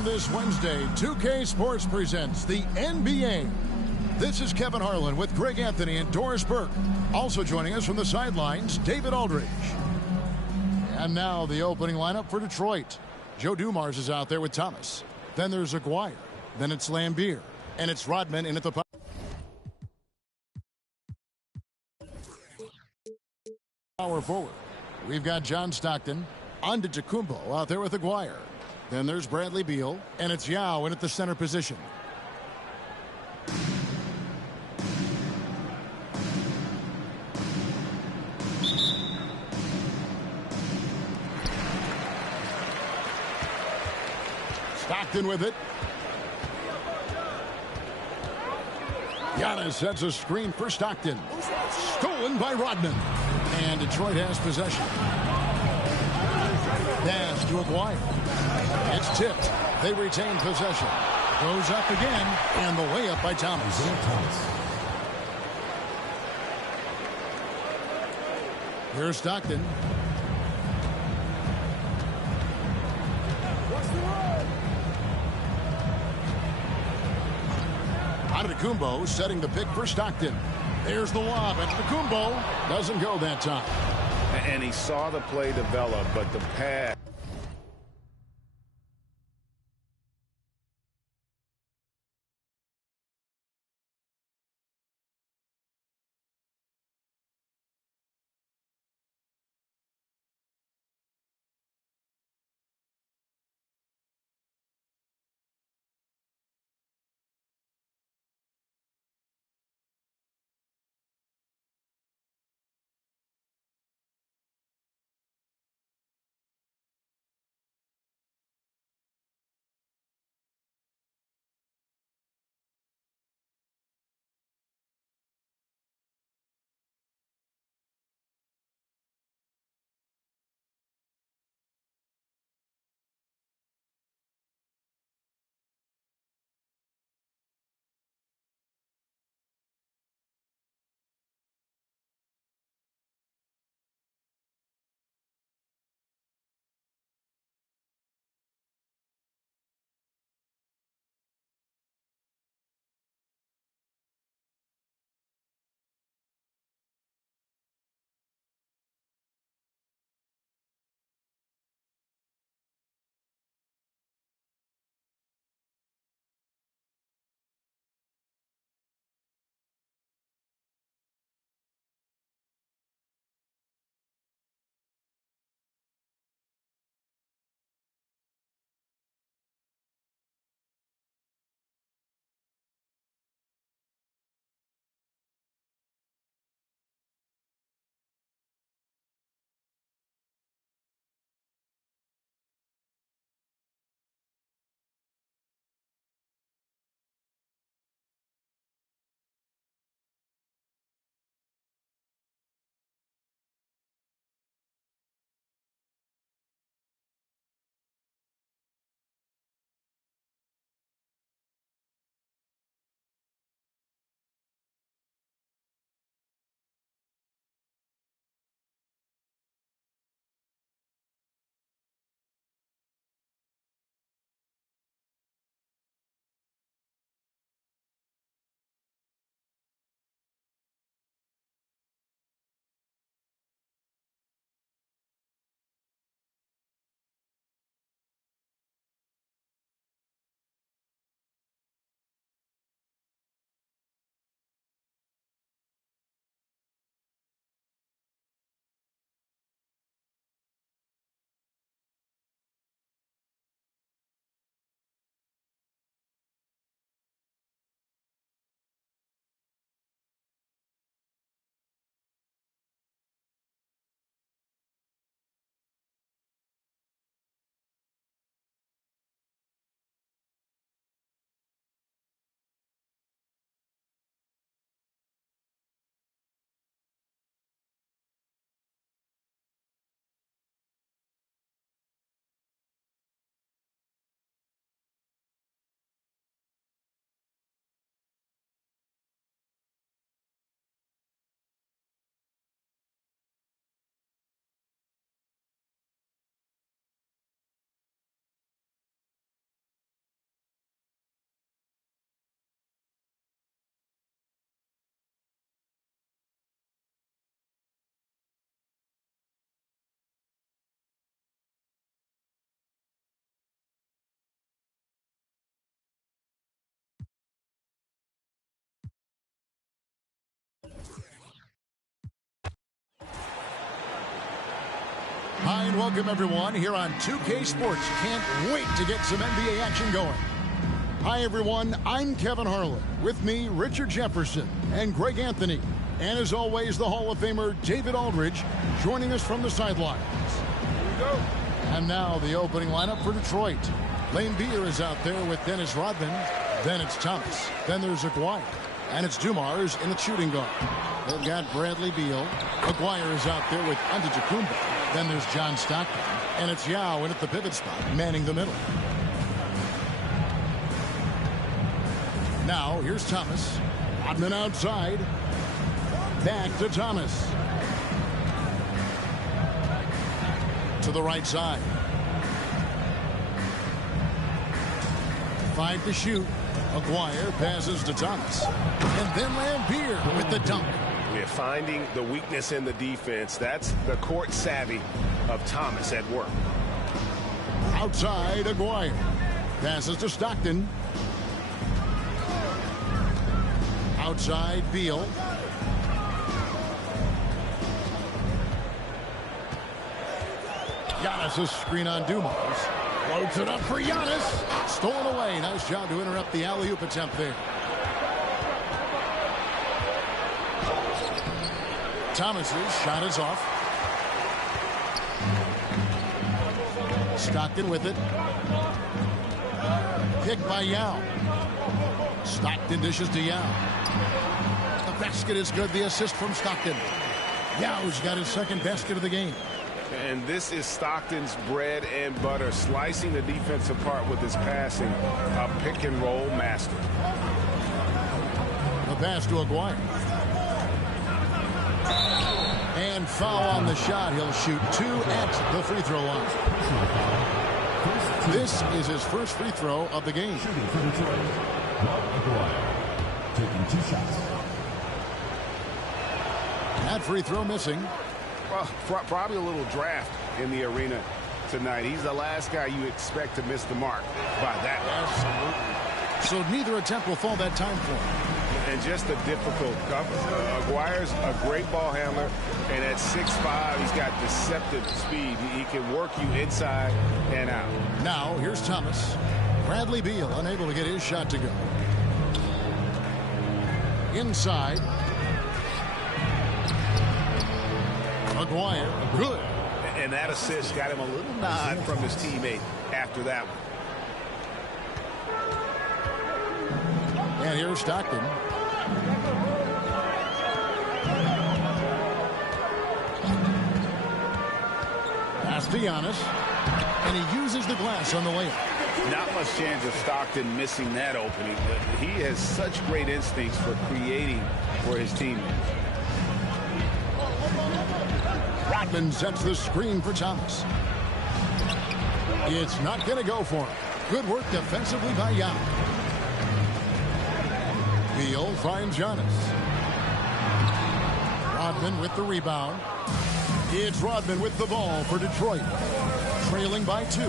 And this Wednesday, 2K Sports presents the NBA. This is Kevin Harlan with Greg Anthony and Doris Burke. Also joining us from the sidelines, David Aldridge. And now the opening lineup for Detroit. Joe Dumars is out there with Thomas. Then there's Aguirre. Then it's Lambeer. And it's Rodman in at the power forward. We've got John Stockton. Antetokounmpo out there with Aguirre. Then there's Bradley Beal. And it's Yao in at the center position. Stockton with it. Giannis sets a screen for Stockton. Stolen by Rodman. And Detroit has possession. Pass to Aguirre. It's tipped. They retain possession. Goes up again. And the layup by Thomas. Here's Stockton. Antetokounmpo setting the pick for Stockton. There's the lob. Antetokounmpo doesn't go that time. And he saw the play develop, but the pass. Hi, and welcome everyone here on 2K Sports. Can't wait to get some NBA action going. Hi everyone, I'm Kevin Harlan. With me, Richard Jefferson and Greg Anthony. And as always, the Hall of Famer David Aldridge joining us from the sidelines. Here we go. And now the opening lineup for Detroit. Lane Beer is out there with Dennis Rodman. Then it's Thomas. Then there's Aguirre. And it's Dumars in the shooting guard. They've got Bradley Beal. Aguirre is out there with Antetokounmpo. Then there's John Stockton. And it's Yao in at the pivot spot, manning the middle. Now, here's Thomas. Rodman outside. Back to Thomas. To the right side. 5 to shoot. Aguirre passes to Thomas. And then Lambeer with the dunk. We're finding the weakness in the defense. That's the court savvy of Thomas at work. Outside, Aguirre. Passes to Stockton. Outside, Beal. Giannis' screen on Dumars. Floats it up for Giannis. Stolen away. Nice job to interrupt the alley-oop attempt there. Thomas's shot is off. Stockton with it. Picked by Yao. Stockton dishes to Yao. The basket is good. The assist from Stockton. Yao's got his second basket of the game. And this is Stockton's bread and butter, slicing the defense apart with his passing, a pick-and-roll master. The pass to Aguirre. And foul on the shot. He'll shoot 2 at the free throw line. This is his first free throw of the game. Shooting for Detroit, Aguirre, taking 2 shots. That free throw missing. Well, probably a little draft in the arena tonight. He's the last guy you expect to miss the mark by that much. So neither attempt will fall that time for him. And just a difficult cover. Aguirre's a great ball handler, and at 6'5", he's got deceptive speed. He can work you inside and out. Now, here's Thomas. Bradley Beal unable to get his shot to go. Inside. Aguirre, good. And that assist got him a little nod from his teammate after that one. And here's Stockton. Pass to Giannis. And he uses the glass on the layup. Not much chance of Stockton missing that opening, but he has such great instincts for creating for his teammates. Rodman sets the screen for Thomas. It's not going to go for him. Good work defensively by Yao. Beal finds Giannis. Rodman with the rebound. It's Rodman with the ball for Detroit. Trailing by 2.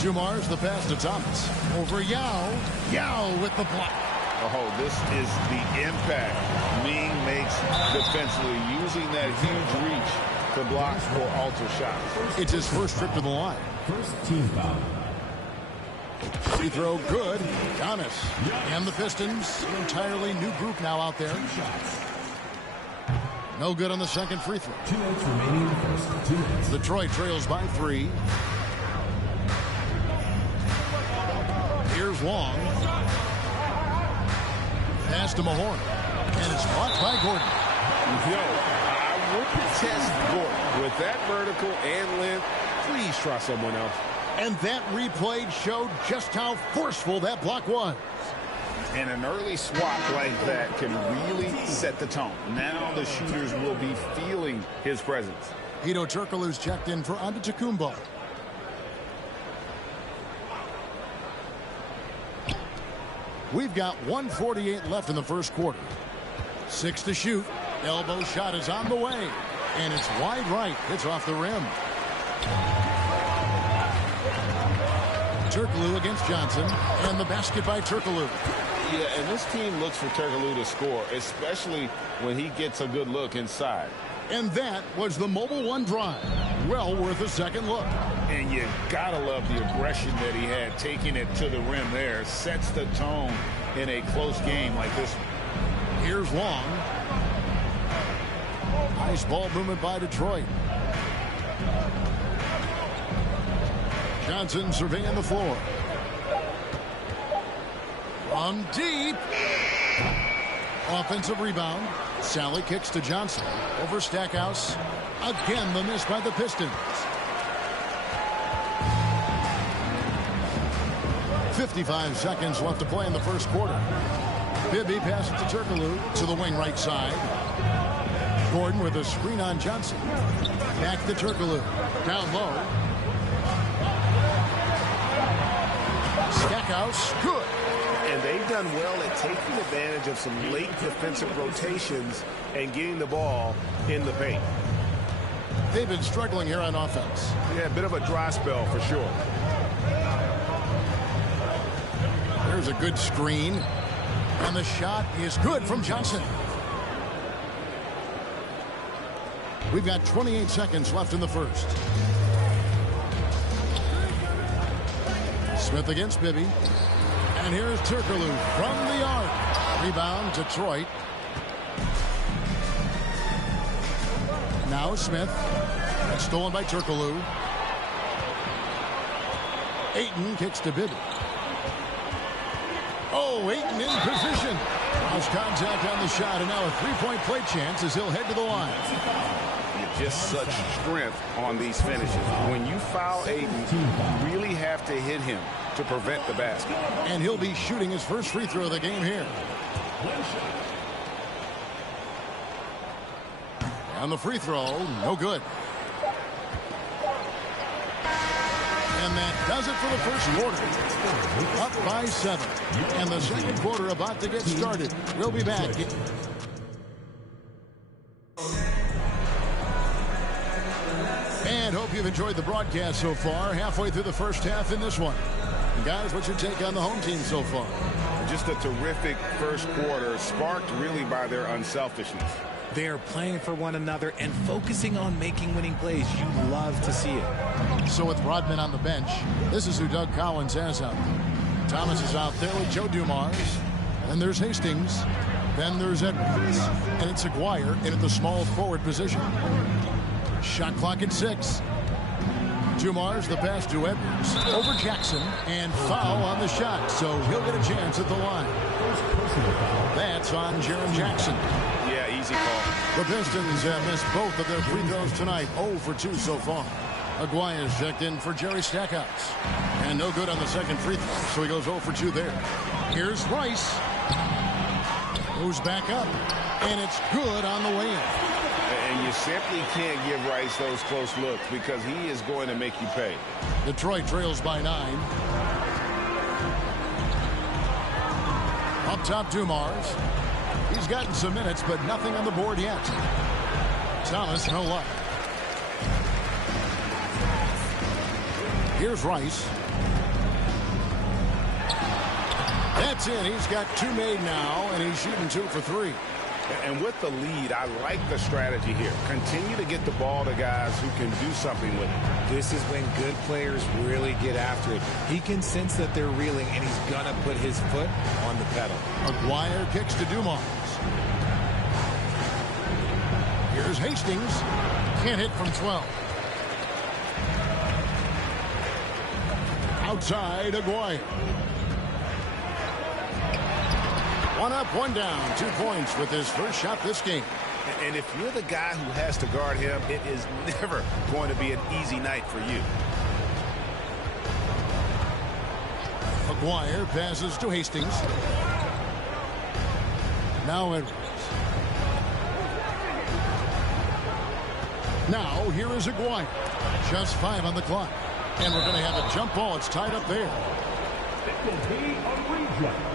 Dumars the pass to Thomas. Over Yao. Yao with the block. Oh, this is the impact Ming makes defensively, using that huge reach to block for alter shots. It's his first trip to the line. First team foul. Free throw good. Giannis. And the Pistons, an entirely new group now out there. 2 shots. No good on the second free throw. 2 minutes remaining in the first. 2 minutes. Detroit trails by 3. Here's Long. Pass to Mahorn. And it's blocked by Gordon. Yo, I wouldn't test Gordon. With that vertical and length, please try someone else. And that replay showed just how forceful that block was. And an early swat like that can really set the tone. Now the shooters will be feeling his presence. Hedo Turkoglu's checked in for Antetokounmpo. We've got 1:48 left in the first quarter. 6 to shoot. Elbow shot is on the way. And it's wide right. It's off the rim. Turkoglu against Johnson. And the basket by Turkoglu. Yeah, and this team looks for Turkoglu to score, especially when he gets a good look inside. And that was the Mobile One drive. Well worth a second look. And you gotta love the aggression that he had, taking it to the rim there. Sets the tone in a close game like this one. Here's Long. Nice ball movement by Detroit. Johnson surveying the floor. From deep. Offensive rebound. Sally kicks to Johnson. Over Stackhouse. Again, the miss by the Pistons. 55 seconds left to play in the first quarter. Bibby passes to Turkoglu to the wing right side. Gordon with a screen on Johnson. Back to Turkoglu. Down low. Stackhouse, good. And they've done well at taking advantage of some late defensive rotations and getting the ball in the paint. They've been struggling here on offense. Yeah, a bit of a dry spell for sure. There's a good screen. And the shot is good from Johnson. We've got 28 seconds left in the first. Smith against Bibby. And here's Turkoglu from the arc. Rebound, Detroit. Now Smith. It's stolen by Turkoglu. Ayton kicks to Bibby. Oh, Ayton in position. Lost contact on the shot, and now a three-point play chance as he'll head to the line. Just such strength on these finishes. When you foul Ayton, you really have to hit him to prevent the basket. And he'll be shooting his first free throw of the game here. And the free throw, no good. And that does it for the first quarter. Up by 7. And the second quarter about to get started. We'll be back. And hope you've enjoyed the broadcast so far. Halfway through the first half in this one. Guys, what's your take on the home team so far? Just a terrific first quarter, sparked really by their unselfishness. They are playing for one another and focusing on making winning plays. You love to see it. So with Rodman on the bench, this is who Doug Collins has out. Thomas is out there with Joe Dumars. And there's Hastings. Then there's Edwards. And it's Aguirre in at the small forward position. Shot clock at 6. Dumars, the pass to Edwards. Over Jackson. And foul on the shot. So he'll get a chance at the line. That's on Jaren Jackson. Yeah, easy call. The Pistons have missed both of their free throws tonight. 0 for 2 so far. Aguirre's checked in for Jerry Stackhouse. And no good on the second free throw, so he goes 0 for 2 there. Here's Rice. Moves back up. And it's good on the way in. And you simply can't give Rice those close looks because he is going to make you pay. Detroit trails by 9. Up top, Dumars. He's gotten some minutes, but nothing on the board yet. Thomas, no luck. Here's Rice. That's it. He's got 2 made now, and he's shooting 2 for 3. And with the lead, I like the strategy here. Continue to get the ball to guys who can do something with it. This is when good players really get after it. He can sense that they're reeling, and he's going to put his foot on the pedal. Aguirre kicks to Dumars. Here's Hastings. Can't hit from 12. Outside, Aguirre. 1 up, 1 down. 2 points with his first shot this game. And if you're the guy who has to guard him, it is never going to be an easy night for you. Aguirre passes to Hastings. Now Edwards. Now here is Aguirre. Just 5 on the clock. And we're going to have a jump ball. It's tied up there. It will be a reject.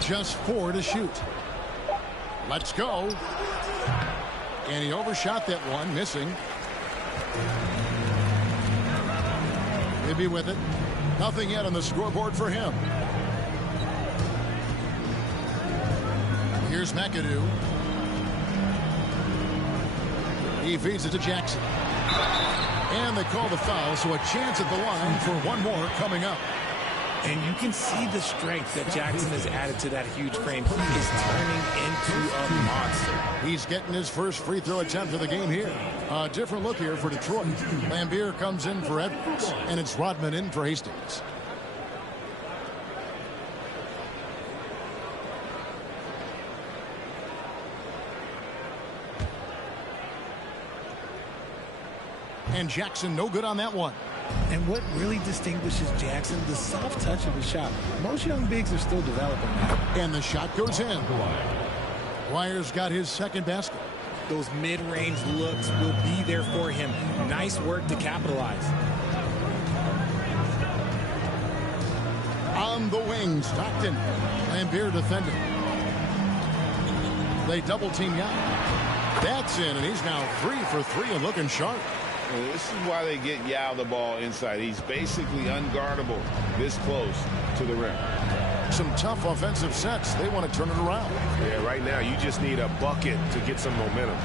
Just 4 to shoot. Let's go. And he overshot that one, missing. Maybe with it. Nothing yet on the scoreboard for him. Here's McAdoo. He feeds it to Jackson. And they call the foul, so a chance at the line for one more coming up. And you can see the strength that Jackson has added to that huge frame. He is turning into a monster. He's getting his first free throw attempt of the game here. A different look here for Detroit. Laimbeer comes in for Edwards, and it's Rodman in for Hastings. And Jackson no good on that one. And what really distinguishes Jackson, the soft touch of his shot. Most young bigs are still developing that. And the shot goes in. Dwyer's got his second basket. Those mid-range looks will be there for him. Nice work to capitalize. On the wing, Stockton. Laimbeer defending. They double team Yao. That's in, and he's now 3 for 3 and looking sharp. This is why they get Yao the ball inside. He's basically unguardable this close to the rim. Some tough offensive sets. They want to turn it around. Yeah, right now you just need a bucket to get some momentum.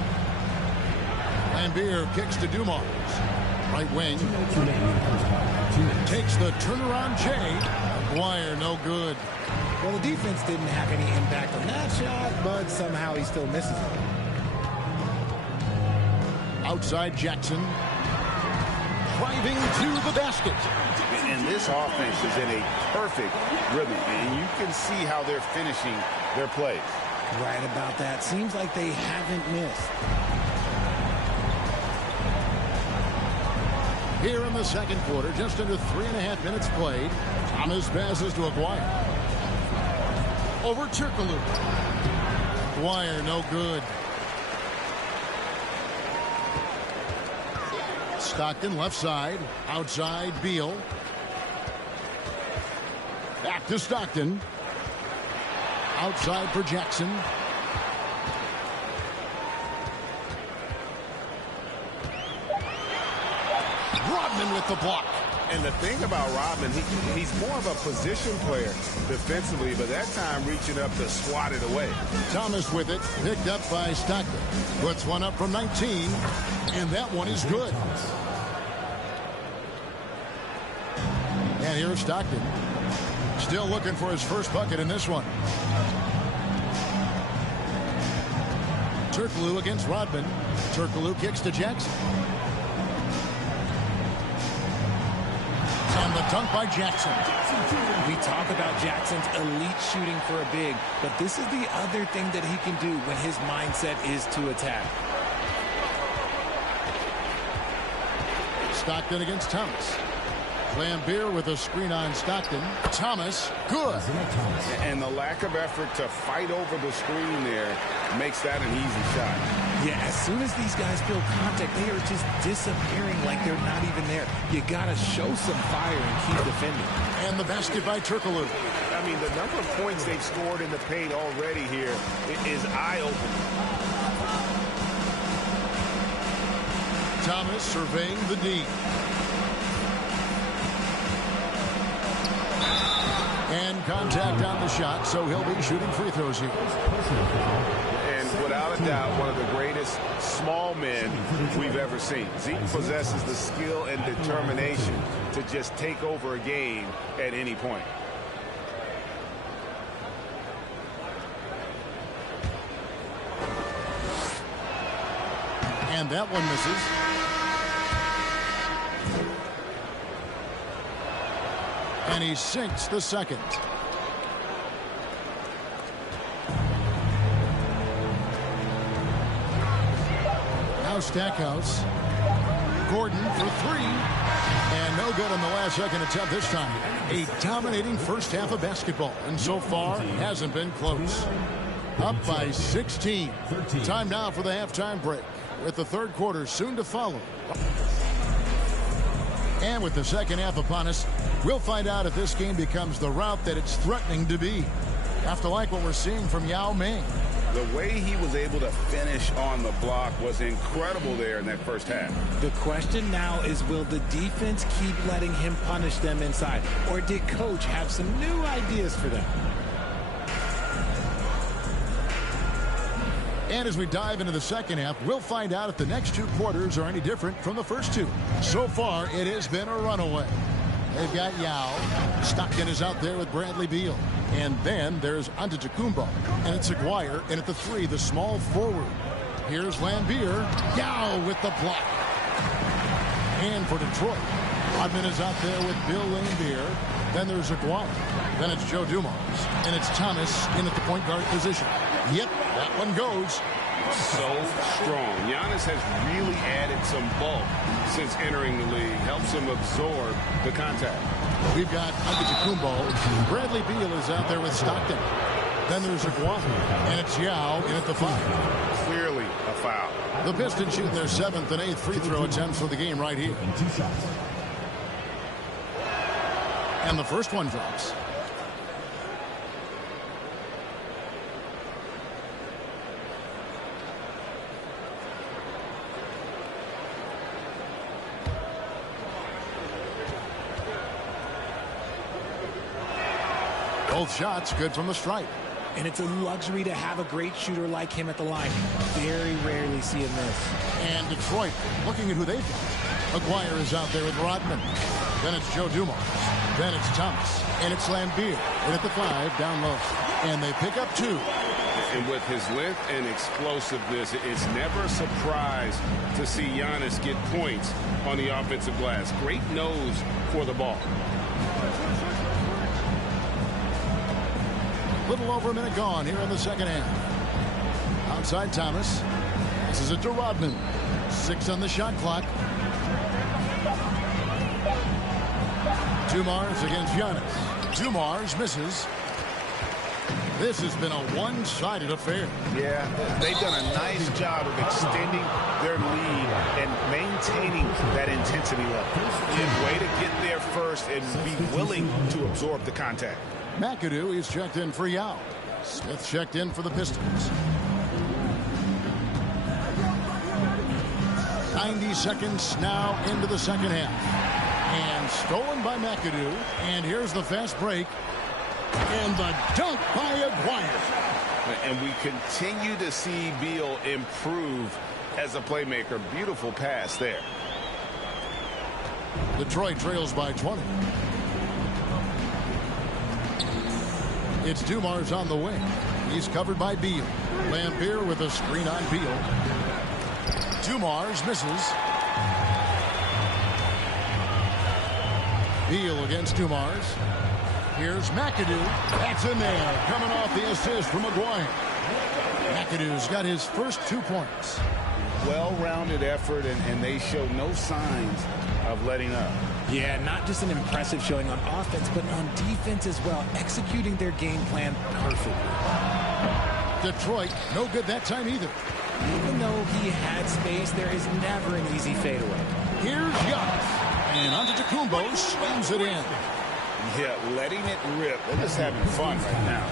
Laimbeer kicks to Dumars. Right wing. Takes the turnaround J. Dwyer no good. Well, the defense didn't have any impact on that shot, but somehow he still misses it. Outside Jackson. Driving to the basket. And this offense is in a perfect rhythm, and you can see how they're finishing their plays. Right about that. Seems like they haven't missed. Here in the second quarter, just under 3.5 minutes played. Thomas passes to Aguirre. Over Turkoglu. Dwyer no good. Stockton left side. Outside Beal. Back to Stockton. Outside for Jackson. Rodman with the block. And the thing about Rodman, he's more of a position player defensively, but that time reaching up to swat it away. Thomas with it, picked up by Stockton. Puts one up from 19, and that one is good. And here's Stockton. Still looking for his first bucket in this one. Turkoglu against Rodman. Turkoglu kicks to Jackson. And the dunk by Jackson. We talk about Jackson's elite shooting for a big, but this is the other thing that he can do when his mindset is to attack. Stockton against Thomas. Laimbeer with a screen on Stockton. Thomas, good. And the lack of effort to fight over the screen there makes that an easy shot. Yeah, as soon as these guys feel contact, they are just disappearing like they're not even there. You got to show some fire and keep defending. And the basket by Turkoglu. I mean, the number of points they've scored in the paint already here is eye-opening. Thomas surveying the D. And contact on the shot, so he'll be shooting free throws here. And without a doubt, one of the greatest small men we've ever seen. Zeke possesses the skill and determination to just take over a game at any point. And that one misses. And he sinks the second. Now Stackhouse. Gordon for 3. And no good on the last second attempt this time. A dominating first half of basketball. And so far, hasn't been close. Up by 16. Time now for the halftime break, with the third quarter soon to follow. And with the second half upon us, we'll find out if this game becomes the route that it's threatening to be. Have to like what we're seeing from Yao Ming. The way he was able to finish on the block was incredible there in that first half. The question now is, will the defense keep letting him punish them inside? Or did Coach have some new ideas for them? And as we dive into the second half, we'll find out if the next 2 quarters are any different from the first 2. So far, it has been a runaway. They've got Yao. Stockton is out there with Bradley Beal. And then there's Antetokounmpo. And it's Aguirre. And at the 3, the small forward. Here's Lambeer. Yao with the block. And for Detroit, Rodman is out there with Bill Lambeer. Then there's Aguirre. Then it's Joe Dumars. And it's Thomas in at the point guard position. Yep, that one goes. So strong. Giannis has really added some bulk since entering the league. Helps him absorb the contact. We've got Antetokounmpo. Bradley Beal is out there with Stockton. Then there's Aguirre. And it's Yao in at the 5. Clearly a foul. The Pistons shooting their 7th and 8th free throw attempts for the game right here. And the first one drops. Both shots good from the stripe. And it's a luxury to have a great shooter like him at the line. Very rarely see him miss. And Detroit looking at who they've got. Aguirre is out there with Rodman. Then it's Joe Dumars. Then it's Thomas. And it's Lambeer. And at the 5 down low. And they pick up 2. And with his length and explosiveness, it's never a surprise to see Giannis get points on the offensive glass. Great nose for the ball. Little over a minute gone here in the second half. Outside Thomas. This is it to Rodman. 6 on the shot clock. Dumars against Giannis. Dumars misses. This has been a one-sided affair. Yeah, they've done a nice job of extending their lead and maintaining that intensity level. A way to get there first and be willing to absorb the contact. McAdoo is checked in for Yao. Smith checked in for the Pistons. 90 seconds now into the second half. And stolen by McAdoo. And here's the fast break. And the dunk by Aguirre. And we continue to see Beal improve as a playmaker. Beautiful pass there. Detroit trails by 20. It's Dumars on the wing. He's covered by Beal. Lambeer with a screen on Beal. Dumars misses. Beal against Dumars. Here's McAdoo. That's in there. Coming off the assist from Aguirre. McAdoo's got his first 2 points. Well-rounded effort, and they show no signs of letting up. Yeah, not just an impressive showing on offense, but on defense as well, executing their game plan perfectly. Detroit, no good that time either. Even though he had space, there is never an easy fadeaway. Here's Giannis. And Antetokounmpo slams it in. Yeah, letting it rip. They're just having fun right now.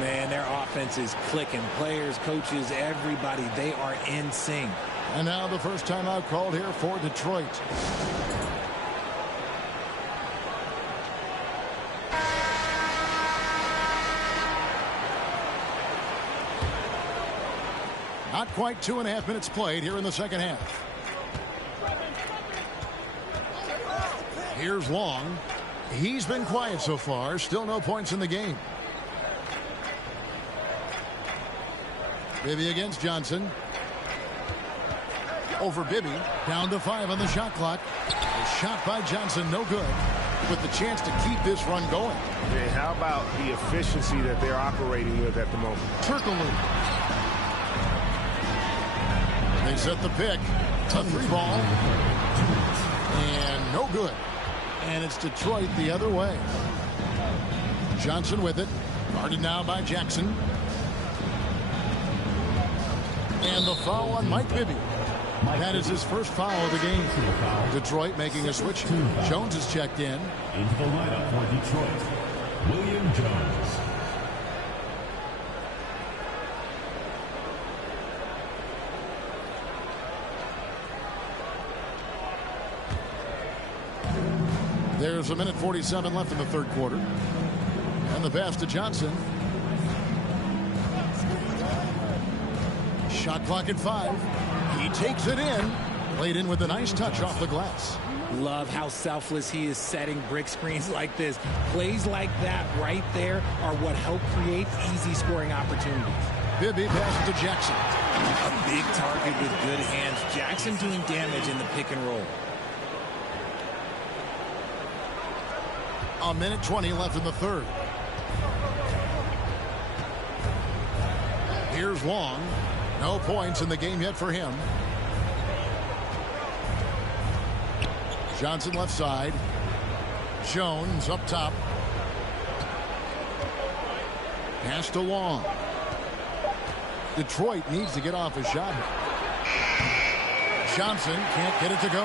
Man, their offense is clicking. Players, coaches, everybody, they are in sync. And now the first timeout called here for Detroit. Not quite 2.5 minutes played here in the second half. Here's Long. He's been quiet so far. Still no points in the game. Bibby against Johnson. Over Bibby. Down to 5 on the shot clock. A shot by Johnson, no good. With the chance to keep this run going. Hey, how about the efficiency that they're operating with at the moment? Turkoglu. They set the pick. A 3-ball. And no good. And it's Detroit the other way. Johnson with it. Guarded now by Jackson. And the foul on Mike Bibby. That is his first foul of the game. Detroit making a switch. Jones is checked in. Into the lineup for Detroit, William Jones. There's 1:47 left in the third quarter. And the pass to Johnson. Shot clock at 5. He takes it in. Played in with a nice touch off the glass. Love how selfless he is setting brick screens like this. Plays like that right there are what help create easy scoring opportunities. Bibby passes to Jackson. A big target with good hands. Jackson doing damage in the pick and roll. A minute 20 left in the third. Here's Wong. No points in the game yet for him. Johnson left side. Jones up top. Pass to Wong. Detroit needs to get off a shot. Johnson can't get it to go.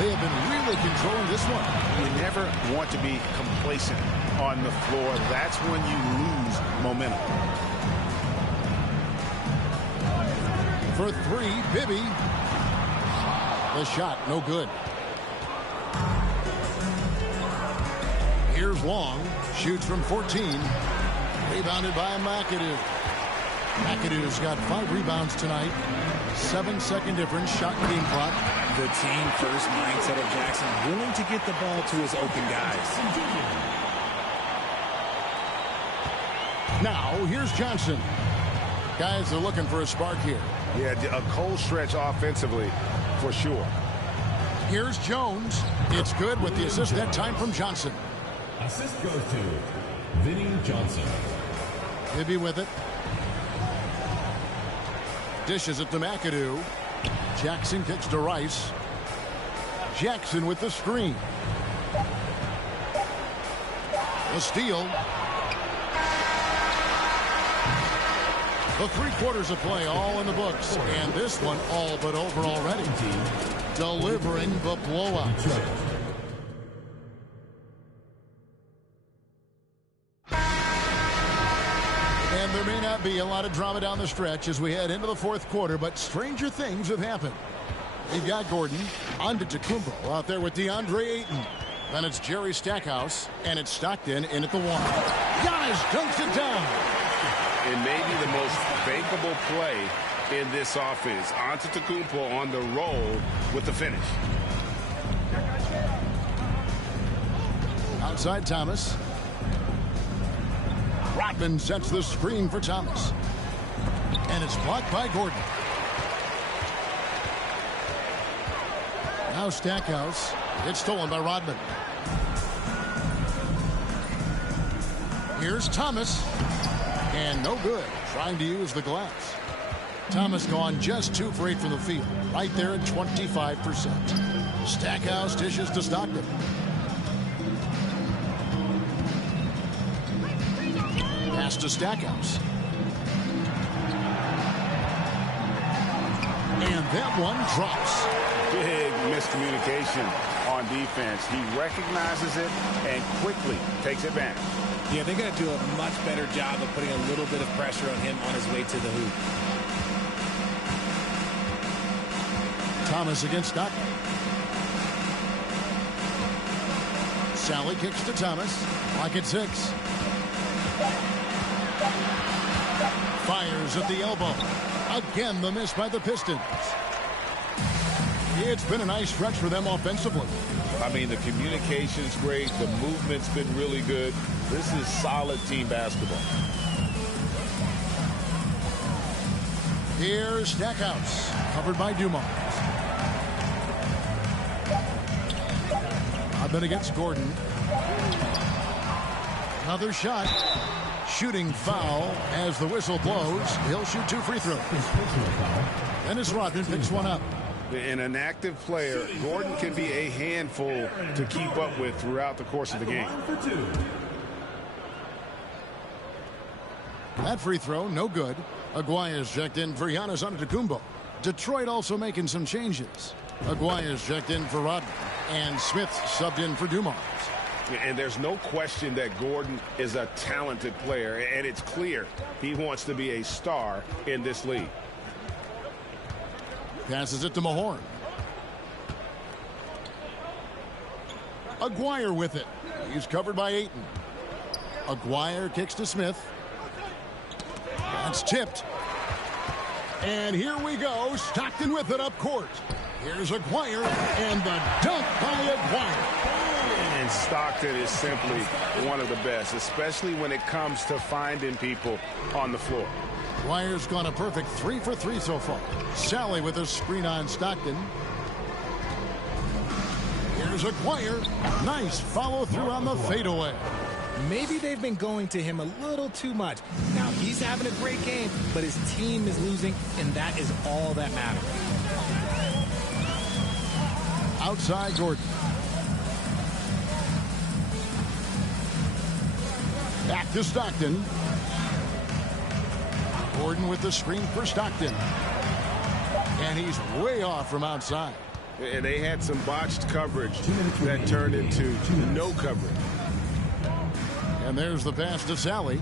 They have been really controlling this one. You never want to be complacent on the floor. That's when you lose momentum. For 3, Bibby. The shot, no good. Here's Wong. Shoots from 14. Rebounded by McAdoo. McAdoo's got 5 rebounds tonight. 7-second difference, shot and game clock. The team-first mindset of Jackson, willing to get the ball to his open guys. Now, here's Johnson. Guys are looking for a spark here. Yeah, a cold stretch offensively, for sure. Here's Jones. It's good with the assist that time from Johnson. Assist goes to Vinnie Johnson. Bibby with it. Dishes it to McAdoo. Jackson kicks to Rice. Jackson with the screen. The steal. The 3 quarters of play all in the books. And this one all but over already. Delivering the blowout. And there may not be a lot of drama down the stretch as we head into the 4th quarter, but stranger things have happened. We've got Gordon, Antetokounmpo out there with DeAndre Ayton. Then it's Jerry Stackhouse, and it's Stockton in at the 1. Giannis dunks it down. It may be the most bankable play in this offense. Antetokounmpo on the roll with the finish. Outside Thomas. Rodman sets the screen for Thomas. And it's blocked by Gordon. Now Stackhouse. It's stolen by Rodman. Here's Thomas. And no good. Trying to use the glass. Thomas gone just 2 for 8 from the field. Right there at 25%. Stackhouse dishes to Stockton. Pass to Stackhouse. And that one drops. Big miscommunication on defense. He recognizes it and quickly takes advantage. Yeah, they're going to do a much better job of putting a little bit of pressure on him on his way to the hoop. Thomas against Stockton. Sally kicks to Thomas. Clock at 6. Fires at the elbow. Again, the miss by the Pistons. It's been a nice stretch for them offensively. I mean, the communication's great. The movement's been really good. This is solid team basketball. Here's Stackhouse, covered by Dumars. Rodman against Gordon. Another shot. Shooting foul as the whistle blows. He'll shoot 2 free throws. Dennis Rodman picks one up. And an active player, Gordon can be a handful to keep up with throughout the course of the game. That free throw, no good. Aguirre's checked in for Giannis Antetokounmpo. Detroit also making some changes. Aguirre's checked in for Rodman. And Smith subbed in for Dumars. And there's no question that Gordon is a talented player. And it's clear he wants to be a star in this league. Passes it to Mahorn. Aguirre with it. He's covered by Ayton. Aguirre kicks to Smith. That's tipped. And here we go. Stockton with it up court. Here's Aguirre, and the dunk by Aguirre. And Stockton is simply one of the best, especially when it comes to finding people on the floor. Aguirre's gone a perfect 3 for 3 so far. Sally with a screen on Stockton. Here's Aguirre. Nice follow through on the fadeaway. Maybe they've been going to him a little too much. Now, he's having a great game, but his team is losing, and that is all that matters. Outside Gordon. Back to Stockton. Gordon with the screen for Stockton. And he's way off from outside. And they had some botched coverage that turned into no coverage. And there's the pass to Sally.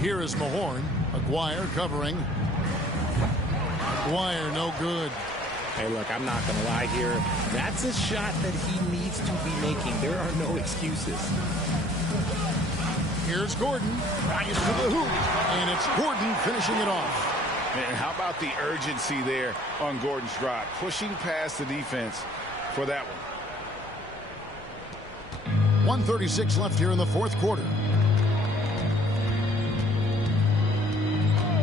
Here is Mahorn. Aguirre covering. Aguirre no good. Hey, look, I'm not going to lie here. That's a shot that he needs to be making. There are no excuses. Here's Gordon. Rise to the hoop. And it's Gordon finishing it off. And how about the urgency there on Gordon's drive? Pushing past the defense for that one. 1:36 left here in the fourth quarter.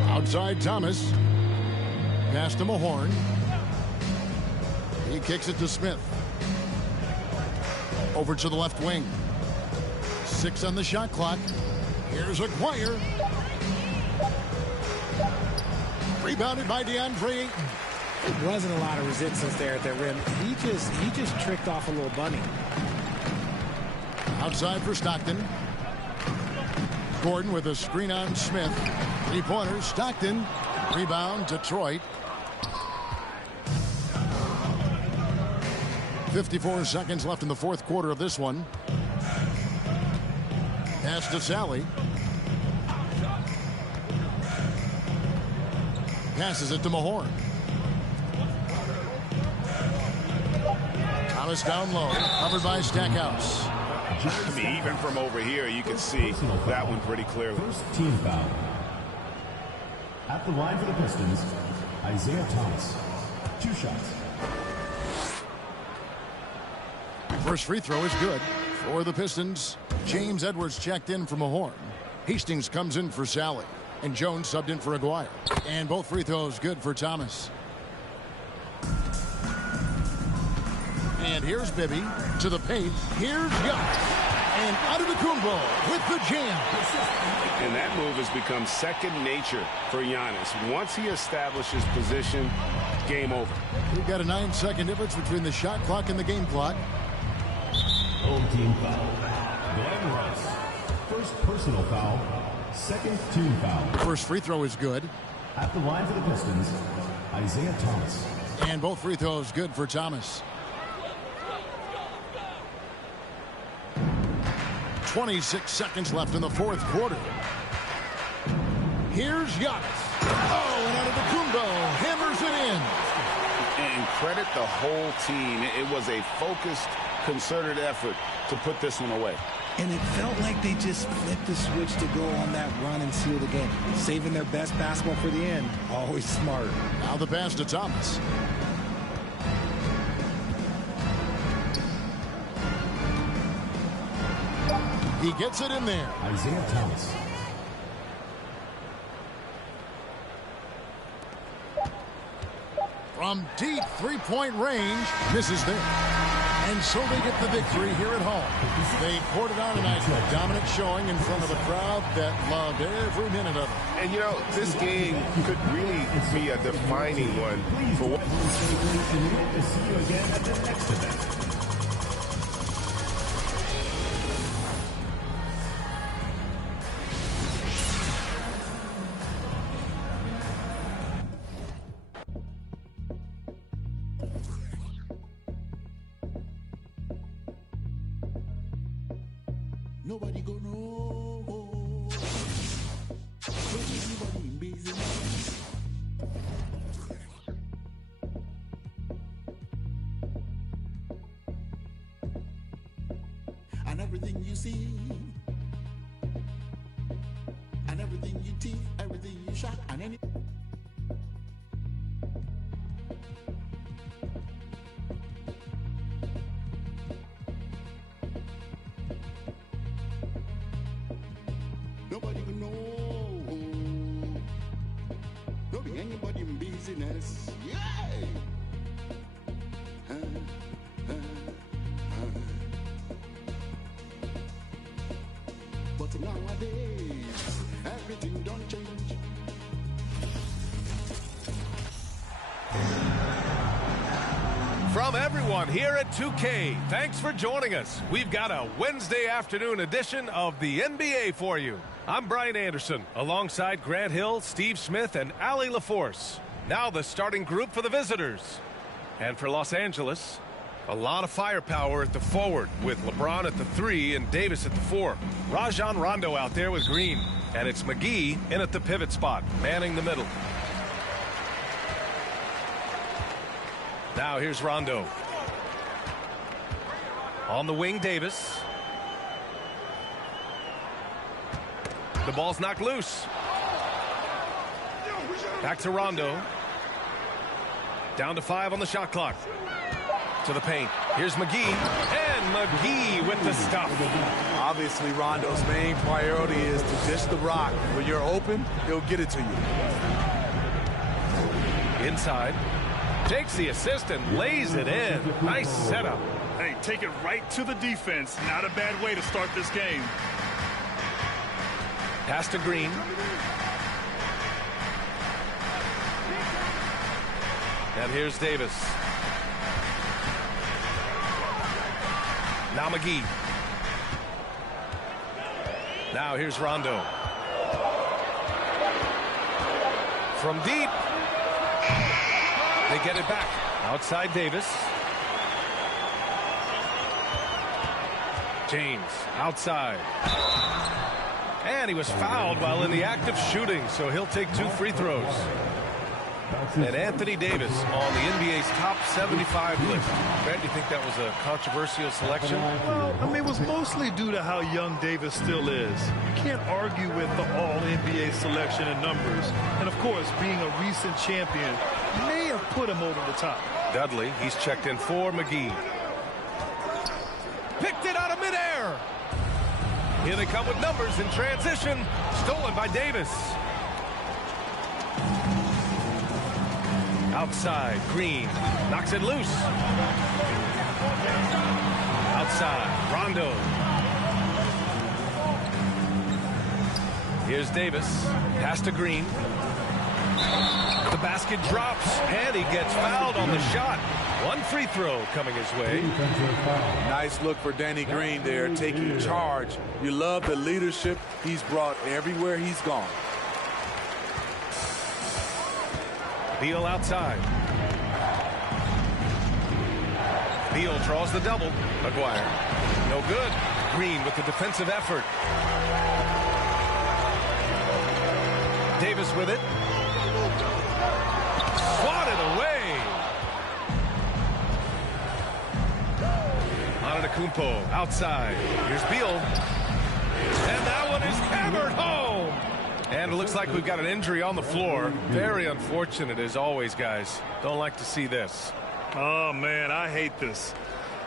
Outside Thomas. Pass to Mahorn. He kicks it to Smith. Over to the left wing. 6 on the shot clock. Here's Aguirre. Rebounded by DeAndre Ayton. There wasn't a lot of resistance there at the rim. He just tricked off a little bunny. Outside for Stockton. Gordon with a screen on Smith. 3-pointers. Stockton. Rebound, Detroit. 54 seconds left in the fourth quarter of this one. Pass to Sally. Passes it to Mahorn. Thomas down low. Covered by Stackhouse. I mean, even from over here, you can see that one pretty clearly. First team foul. At the line for the Pistons, Isaiah Thomas. 2 shots. First free throw is good for the Pistons. James Edwards checked in for Mahorn. Hastings comes in for Sally. And Jones subbed in for Aguirre. And both free throws good for Thomas. And here's Bibby to the paint. Here's Giannis. And Antetokounmpo with the jam. And that move has become second nature for Giannis. Once he establishes position, game over. We've got a 9-second difference between the shot clock and the game clock. Home team foul. Glenn Rice. First personal foul. Second team foul. First free throw is good. At the line for the Pistons, Isaiah Thomas. And both free throws good for Thomas. 26 seconds left in the fourth quarter. Here's Giannis. Oh, and Antetokounmpo hammers it in. And credit the whole team. It was a focused, concerted effort to put this one away. And it felt like they just flipped the switch to go on that run and seal the game. Saving their best basketball for the end. Always smart. Now the pass to Thomas. He gets it in there. Isaiah Thomas. From deep three-point range, misses there. And so they get the victory here at home. They poured it on tonight, a dominant showing in front of a crowd that loved every minute of it. And, you know, this game could really be a defining one for what... To see you again at the next event. Nobody go know. Everybody in business. And everything you see, and everything you teach. shot and any. Nobody gonna know. Don't be anybody in business. Yeah. But nowadays, everything don't change. From everyone here at 2K, thanks for joining us. We've got a Wednesday afternoon edition of the NBA for you. I'm Brian Anderson, alongside Grant Hill, Steve Smith, and Allie LaForce. Now the starting group for the visitors. And for Los Angeles, a lot of firepower at the forward, with LeBron at the 3 and Davis at the 4. Rajon Rondo out there with Green. And it's McGee in at the pivot spot, manning the middle. Now here's Rondo. On the wing, Davis. The ball's knocked loose. Back to Rondo. Down to 5 on the shot clock. To the paint. Here's McGee. And McGee with the stuff. Obviously, Rondo's main priority is to dish the rock. When you're open, he'll get it to you. Inside. Takes the assist and lays it in. Nice setup. Hey, take it right to the defense. Not a bad way to start this game. Pass to Green. And here's Davis. Now McGee. Now here's Rondo. From deep. They get it back. Outside Davis. James outside. And he was fouled while in the act of shooting, so he'll take 2 free throws. And Anthony Davis on the NBA's top 75 list. Grant, do you think that was a controversial selection? Well, I mean, it was mostly due to how young Davis still is. You can't argue with the all-NBA selection and numbers. And, of course, being a recent champion may have put him over the top. Dudley, he's checked in for McGee. Picked it out of midair. Here they come with numbers in transition. Stolen by Davis. Outside, Green knocks it loose. Outside, Rondo. Here's Davis. Pass to Green. The basket drops, and he gets fouled on the shot. 1 free throw coming his way. Nice look for Danny Green there, taking charge. You love the leadership he's brought everywhere he's gone. Beal outside. Beal draws the double. McGuire. No good. Green with the defensive effort. Davis with it. Swatted away. Antetokounmpo outside. Here's Beal. And that one is hammered home. And it looks like we've got an injury on the floor. Very unfortunate as always, guys. Don't like to see this. Oh, man, I hate this.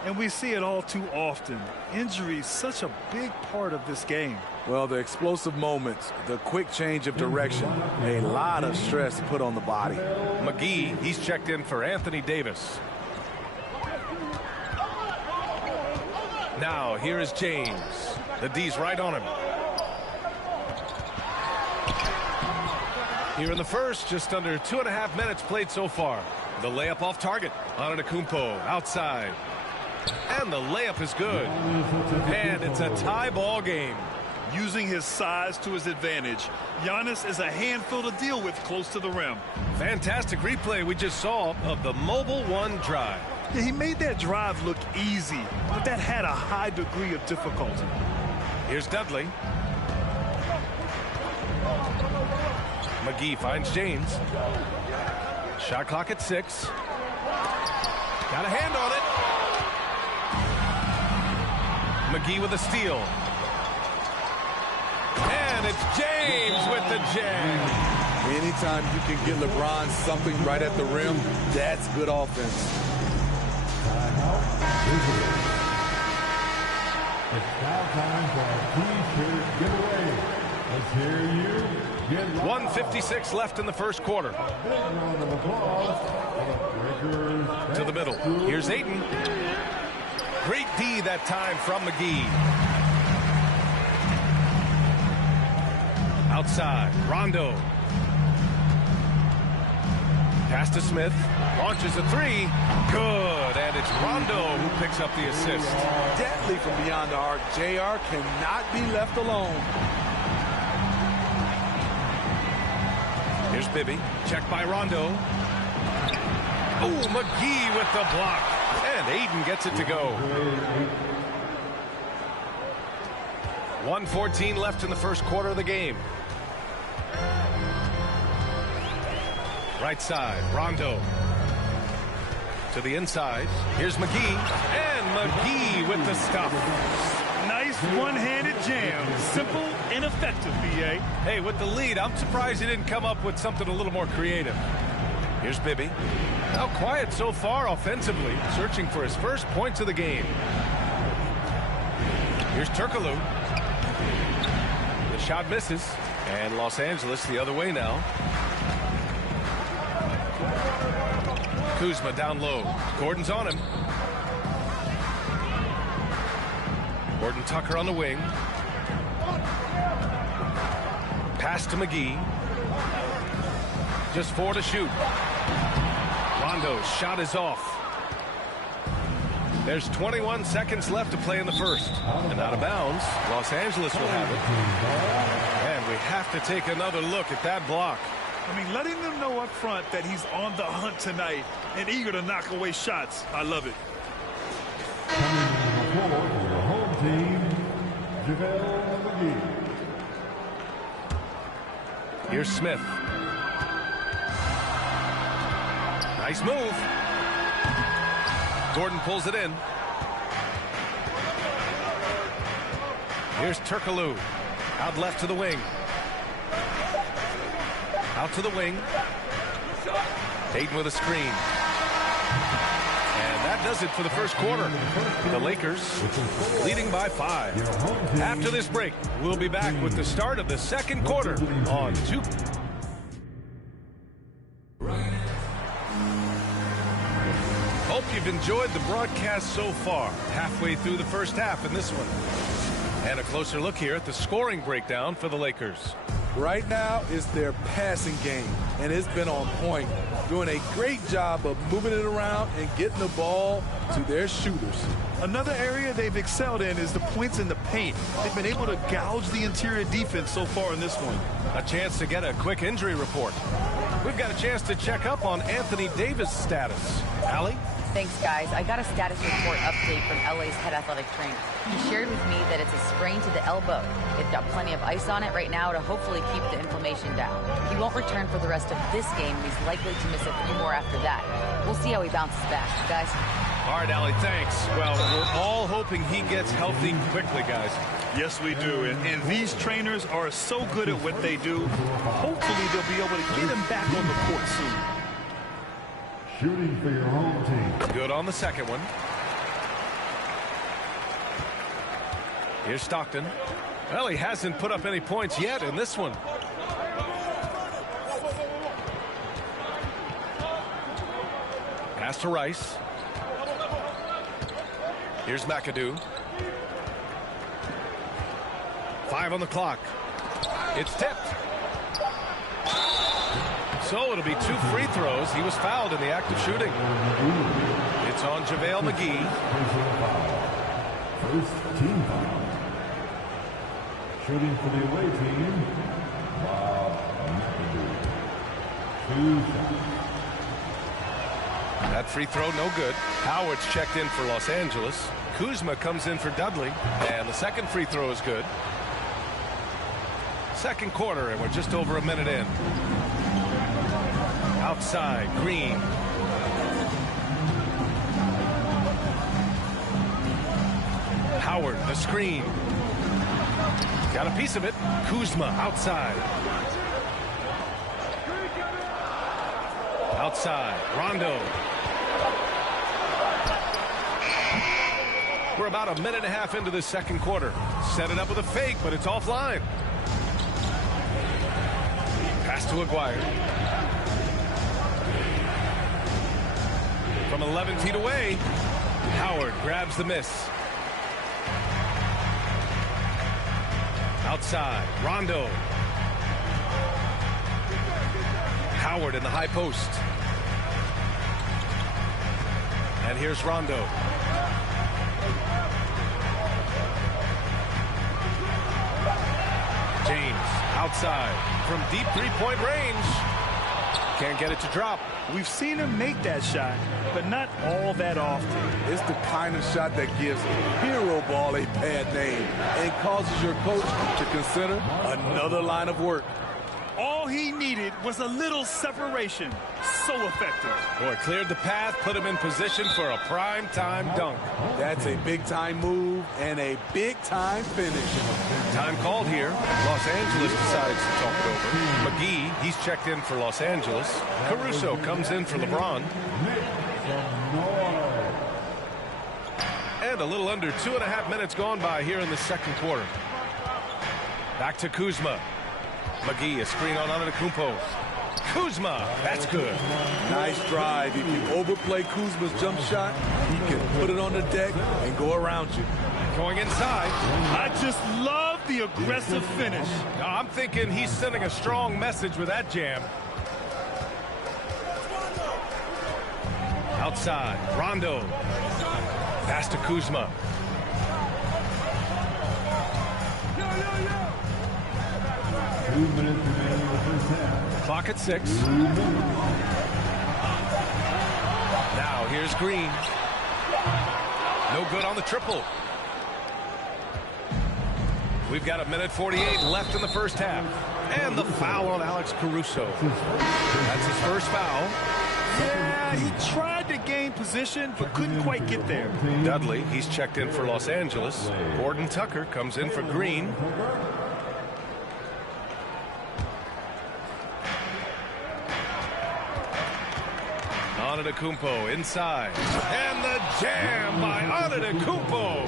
And we see it all too often. Injury is such a big part of this game. Well, the explosive moments, the quick change of direction, a lot of stress put on the body. McGee, he's checked in for Anthony Davis. Now, here is James. The D's right on him. Here in the first, just under 2.5 minutes played so far. The layup off target. Antetokounmpo outside. And the layup is good. And it's a tie ball game. Using his size to his advantage, Giannis is a handful to deal with close to the rim. Fantastic replay we just saw of the Mobile One drive. Yeah, he made that drive look easy, but that had a high degree of difficulty. Here's Dudley. McGee finds James. Shot clock at 6. Got a hand on it. McGee with a steal. And it's James with the jam. Anytime you can get LeBron something right at the rim, that's good offense. It's now time for a T-shirt giveaway. Let's hear you get 1:56 left in the first quarter. a big round of applause for the Lakers. To the middle. Here's Ayton. Great D that time from McGee. Outside, Rondo. Pass to Smith. Launches a three. Good. And it's Rondo who picks up the assist. Deadly from beyond the arc. JR cannot be left alone. Here's Bibby. Checked by Rondo. Oh, McGee with the block. And Ayton gets it to go. 1:14 left in the first quarter of the game. Right side, Rondo. To the inside. Here's McGee. And McGee with the stop. Nice one-handed jam. Simple and effective, B.A. Hey, with the lead, I'm surprised he didn't come up with something a little more creative. Here's Bibby. Now quiet so far offensively, searching for his first points of the game. Here's Turkoglu. The shot misses. And Los Angeles the other way now. Kuzma down low. Gordon's on him. Gordon Tucker on the wing. Pass to McGee. Just 4 to shoot. Rondo's shot is off. There's 21 seconds left to play in the first. And out of bounds, Los Angeles will have it. And we have to take another look at that block. I mean, letting them know up front that he's on the hunt tonight and eager to knock away shots. I love it. Coming forward for your home team, JaVale McGee. Here's Smith. Nice move. Gordon pulls it in. Here's Turkoglu. Out left to the wing. Out to the wing. Ayton with a screen. And that does it for the first quarter. The Lakers leading by 5. After this break, we'll be back with the start of the second quarter on 2. Hope you've enjoyed the broadcast so far. Halfway through the first half in this one. And a closer look here at the scoring breakdown for the Lakers. Right now is their passing game, and it's been on point. Doing a great job of moving it around and getting the ball to their shooters. Another area they've excelled in is the points in the paint. They've been able to gouge the interior defense so far in this one. A chance to get a quick injury report. We've got a chance to check up on Anthony Davis' status. Allie? Thanks, guys. I got a status report update from LA's head athletic trainer. He shared with me that it's a sprain to the elbow. They've got plenty of ice on it right now to hopefully keep the inflammation down. He won't return for the rest of this game. He's likely to miss a few more after that. We'll see how he bounces back, guys. All right, Allie, thanks. Well, we're all hoping he gets healthy quickly, guys. Yes, we do. And these trainers are so good at what they do. Hopefully, they'll be able to get him back on the court soon. Shooting for your home team. Good on the second one. Here's Stockton. Well, he hasn't put up any points yet in this one. Pass to Rice. Here's McAdoo. 5 on the clock. It's tipped. So it'll be 2 free throws. He was fouled in the act of shooting. It's on JaVale McGee. First team foul. Shooting for the away team, Bob McAdoo. 2 shots. That free throw no good. Howard's checked in for Los Angeles. Kuzma comes in for Dudley. And the second free throw is good. Second quarter, and we're just over a minute in. Outside, Green. Howard, the screen. Got a piece of it. Kuzma outside. Outside, Rondo. We're about a minute and a half into the second quarter. Set it up with a fake, but it's offline. Pass to Aguirre. From 11 feet away, Howard grabs the miss. Outside, Rondo. Howard in the high post. And here's Rondo. James outside from deep three-point range. Can't get it to drop. We've seen him make that shot, but not all that often. It's the kind of shot that gives hero ball a bad name and causes your coach to consider another line of work. All he needed was a little separation. So effective. Boy, cleared the path, put him in position for a prime-time dunk. That's a big-time move and a big-time finish. Time called here. Los Angeles decides to talk it over. McGee, he's checked in for Los Angeles. Caruso comes in for LeBron. And a little under 2.5 minutes gone by here in the second quarter. Back to Kuzma. McGee, a screen on Antetokounmpo. Kuzma, that's good. Nice drive. If you overplay Kuzma's jump shot, he can put it on the deck and go around you. Going inside. I just love the aggressive finish. Now, I'm thinking he's sending a strong message with that jam. Outside, Rondo. Pass to Kuzma. Clock at 6. Now here's Green. No good on the triple. We've got 1:48 left in the first half. And the foul on Alex Caruso. That's his first foul. Yeah, he tried to gain position, but couldn't quite get there. Dudley, he's checked in for Los Angeles. Gordon Tucker comes in for Green. Antetokounmpo inside. And the jam by Antetokounmpo.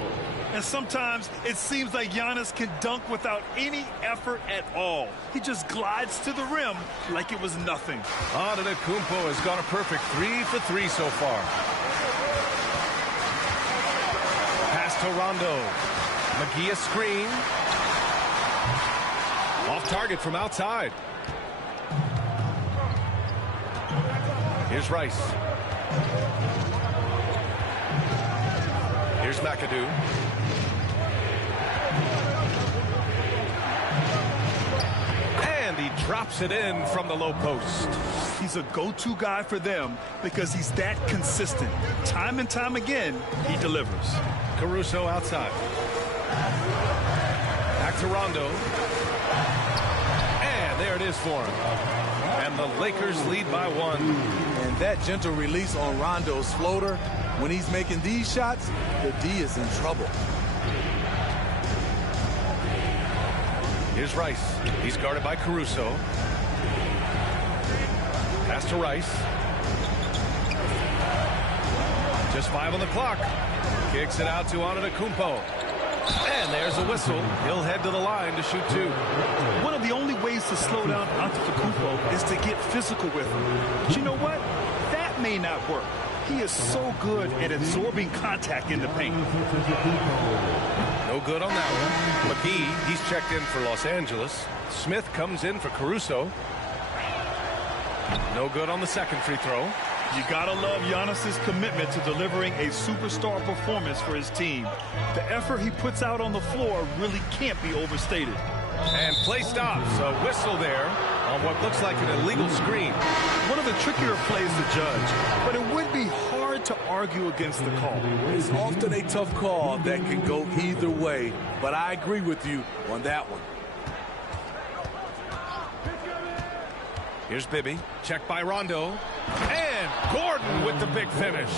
And sometimes it seems like Giannis can dunk without any effort at all. He just glides to the rim like it was nothing. Antetokounmpo has got a perfect 3 for 3 so far. Pass to Rondo. McGee a screen. Off target from outside. Here's Rice. Here's McAdoo. And he drops it in from the low post. He's a go-to guy for them because he's that consistent. Time and time again, he delivers. Caruso outside. Back to Rondo. And there it is for him. And the Lakers lead by 1. And that gentle release on Rondo's floater, when he's making these shots, the D is in trouble. Here's Rice. He's guarded by Caruso. Pass to Rice. Just 5 on the clock. Kicks it out to Antetokounmpo. And there's a whistle. He'll head to the line to shoot 2. One of the only ways to slow down Antetokounmpo is to get physical with him. But you know what? That may not work. He is so good at absorbing contact in the paint. No good on that one. McGee, he's checked in for Los Angeles. Smith comes in for Caruso. No good on the second free throw. You gotta love Giannis's commitment to delivering a superstar performance for his team. The effort he puts out on the floor really can't be overstated. And play stops. A whistle there on what looks like an illegal screen. One of the trickier plays to judge, but it would be hard to argue against the call. It's often a tough call that can go either way, but I agree with you on that one. Here's Bibby. Checked by Rondo. And Gordon with the big finish.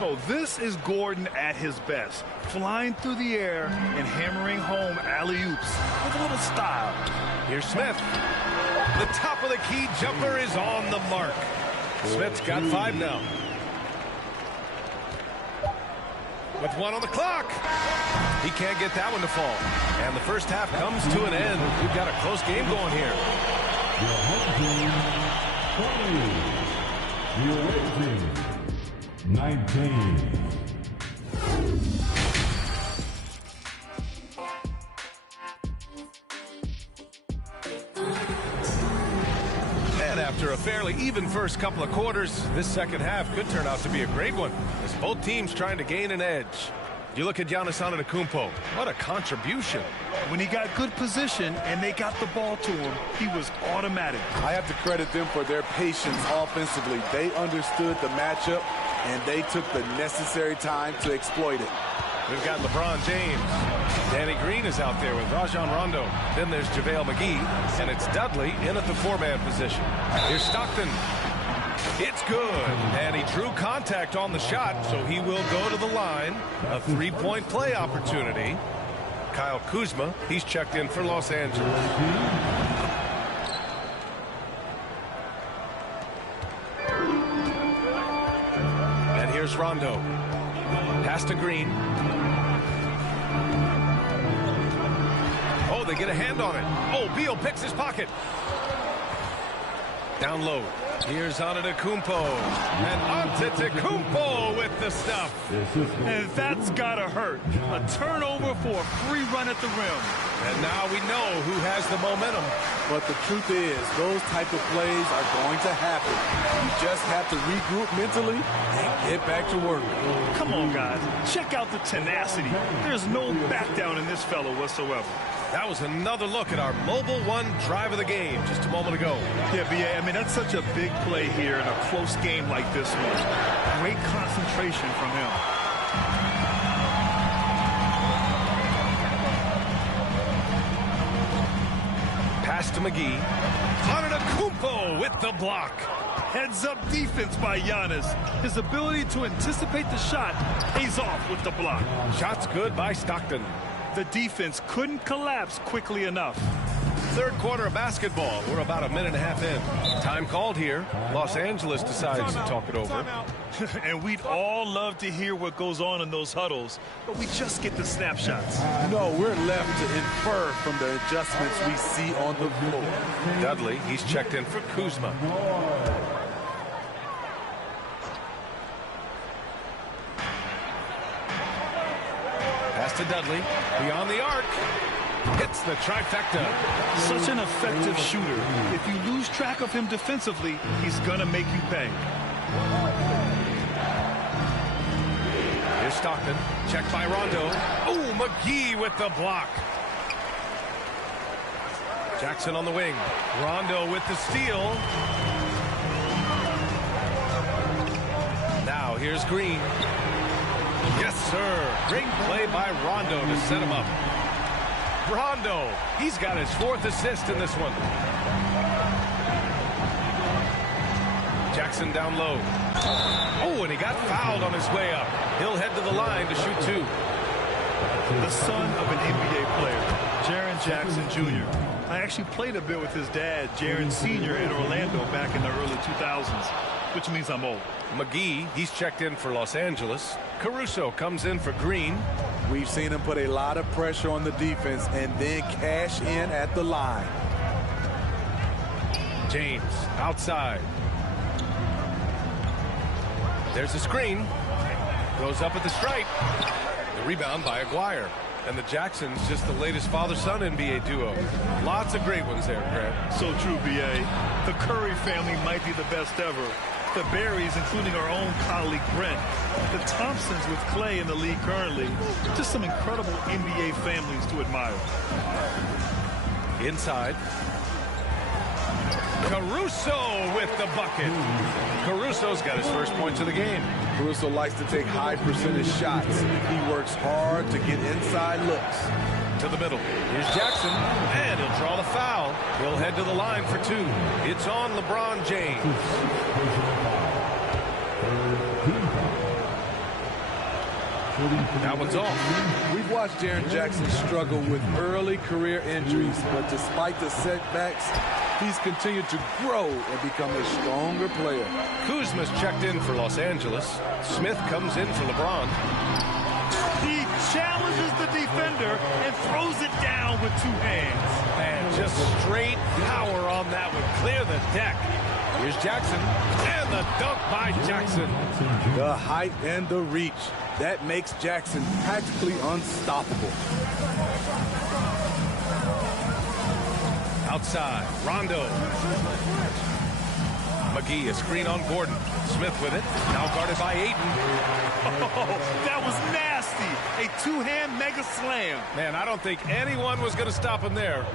Oh, this is Gordon at his best. Flying through the air and hammering home alley-oops with a little style. Here's Smith. The top of the key jumper is on the mark. Smith's got 5 now. With 1 on the clock. He can't get that one to fall. And the first half comes to an end. We've got a close game going here. The away team, 19. After a fairly even first couple of quarters, this second half could turn out to be a great one, as both teams trying to gain an edge. You look at Giannis Antetokounmpo, what a contribution. When he got good position and they got the ball to him, he was automatic. I have to credit them for their patience offensively. They understood the matchup, and they took the necessary time to exploit it. We've got LeBron James. Danny Green is out there with Rajon Rondo. Then there's JaVale McGee, and it's Dudley in at the 4-man position. Here's Stockton. It's good, and he drew contact on the shot, so he will go to the line. A 3-point play opportunity. Kyle Kuzma, he's checked in for Los Angeles. And here's Rondo. Pass to Green. Oh, they get a hand on it. Oh, Beal picks his pocket. Down low. Here's Antetokounmpo. And Antetokounmpo with the stuff. And that's gotta hurt. A turnover for a free run at the rim. And now we know who has the momentum. But the truth is, those type of plays are going to happen. You just have to regroup mentally and get back to work. Come on, guys. Check out the tenacity. There's no back down in this fellow whatsoever. That was another look at our Mobile One drive of the game just a moment ago. Yeah, B.A., I mean, that's such a big play here in a close game like this one. Great concentration from him. Pass to McGee. Antetokounmpo with the block. Heads-up defense by Giannis. His ability to anticipate the shot pays off with the block. Shot's good by Stockton. The defense couldn't collapse quickly enough. Third quarter of basketball. We're about a minute and a half in. Time called here. Los Angeles decides to talk it over. And we'd all love to hear what goes on in those huddles, but we just get the snapshots. No, we're left to infer from the adjustments we see on the floor. Dudley, he's checked in for Kuzma. Pass to Dudley. Beyond the arc. Hits the trifecta. Such an effective shooter. If you lose track of him defensively, he's going to make you pay. Here's Stockton. Checked by Rondo. Oh, McGee with the block. Jackson on the wing. Rondo with the steal. Now here's Green. Yes, sir. Great play by Rondo to set him up. Rondo, he's got his 4th assist in this one. Jackson down low. Oh, and he got fouled on his way up. He'll head to the line to shoot 2. The son of an NBA player, Jaren Jackson Jr. I actually played a bit with his dad, Jaren Sr. in Orlando back in the early 2000s, which means I'm old. McGee, he's checked in for Los Angeles. Caruso comes in for Green. We've seen him put a lot of pressure on the defense and then cash in at the line. James outside. There's a screen. Goes up at the stripe. The rebound by Aguirre. And the Jacksons, just the latest father-son NBA duo. Lots of great ones there, Grant. So true, B.A. The Curry family might be the best ever. The Berries, including our own colleague Brent. The Thompsons with Clay in the league currently. Just some incredible NBA families to admire. Inside. Caruso with the bucket. Caruso's got his first points of the game. Caruso likes to take high percentage shots. He works hard to get inside looks. To the middle. Here's Jackson, and he'll draw the foul. He'll head to the line for 2. It's on LeBron James. That one's off. We've watched Jaren Jackson struggle with early career injuries, but despite the setbacks, he's continued to grow and become a stronger player. Kuzma's checked in for Los Angeles. Smith comes in for LeBron. He challenges the defender and throws it down with 2 hands. And just straight power on that one. Clear the deck. Here's Jackson. And the dunk by Jackson. The height and the reach. That makes Jackson practically unstoppable. Outside, Rondo. McGee, a screen on Gordon. Smith with it. Now guarded by Ayton. Oh, that was nasty. A 2-hand mega slam. Man, I don't think anyone was going to stop him there.